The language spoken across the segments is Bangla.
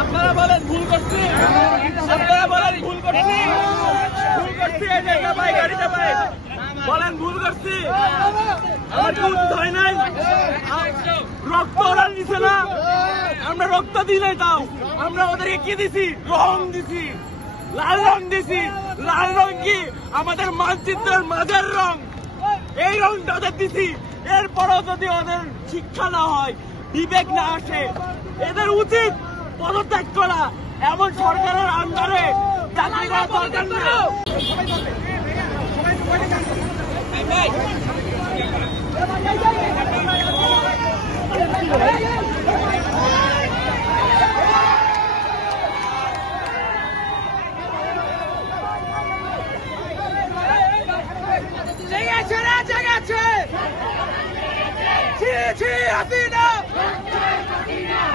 আপনারা বলেন ভুল করছি, আপনারা বলেন ভুল করছি, ভুল করছি, এই জায়গা ভাই গাড়িটা ভাই বলেন ভুল করছি। আমার কি উচিত হয় নাই? রক্ত ওরা দিছে না, আমরা রক্ত দিই নাই, তাও আমরা ওদেরকে কি দিছি? রং দিছি, লাল রং দিছি। লাল রং কি আমাদের মানচিত্রের মাঝের রং, এই রংটা ওদের দিছি। এরপরও যদি ওদের শিক্ষা না হয়, বিবেক না আসে, এদের উচিত পদত্যাগ করা। এমন সরকারের আন্ডারে চাকরি করা দরকার না।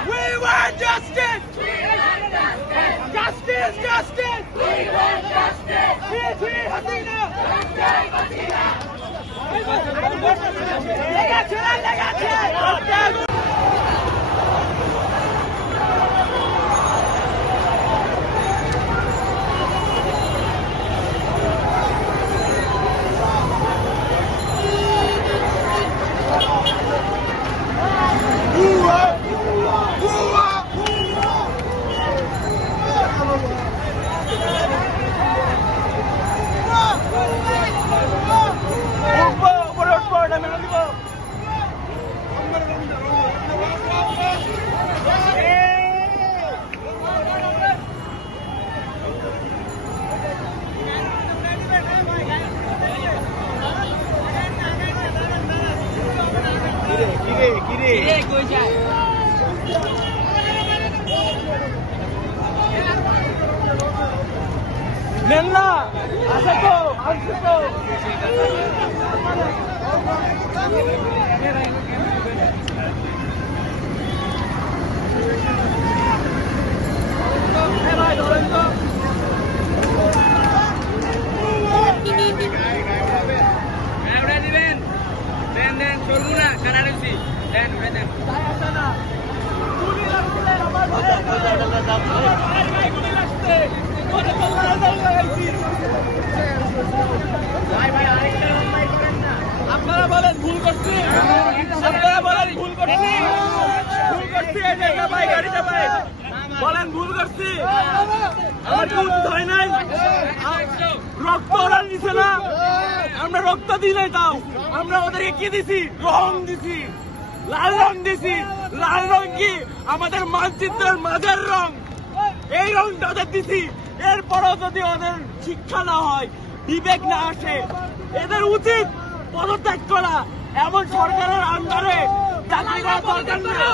We want justice! Justice! Justice! We want justice! Hasina! Nella, asato, asato. আপনারা বলেন ভুল করছি, আপনারা বলেন ভুল করছি, ভুল করছি, এই জায়গা ভাই গাড়িটা ভাই বলেন ভুল করছি। আমার কি উচিত হয় নাই? রক্ত ওরা দিছে না, আমরা রক্ত দিই নাই, তাও আমরা ওদেরকে কি দিছি? রং দিছি, লাল রং দিছি। লাল রং কি আমাদের মানচিত্রের মাঝের রং, এই রংটা ওদের দিছি। এরপরও যদি ওদের শিক্ষা না হয়, বিবেক না আসে, এদের উচিত পদত্যাগ করা। এমন সরকারের আন্ডারে চাকরি করা দরকার না।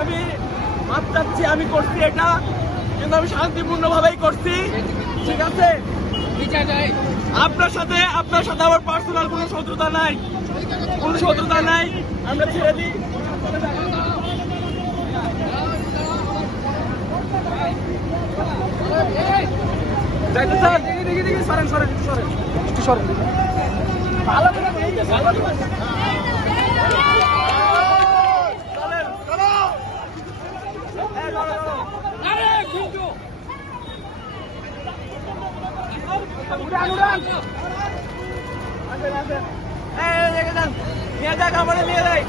আমি মাপ চাচ্ছি, আমি করছি এটা, কিন্তু আমি শান্তিপূর্ণ ভাবেই করছি, ঠিক আছে? আপনার সাথে আমার পার্সোনাল কোনো শত্রুতা নাই, কোনো শত্রুতা নাই, আমরা ছেড়ে দিই। যাইতে স্যার, সরেন সরেন সরেন একটু সরেন, ভালো করে নিয়ে যাক, আমাদের নিয়ে যাই।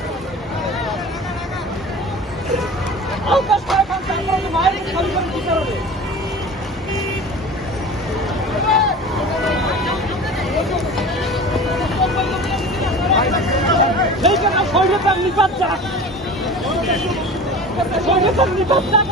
সৈন্যতার নিপাত যাক, সৈন্যতার নিপাত যাক।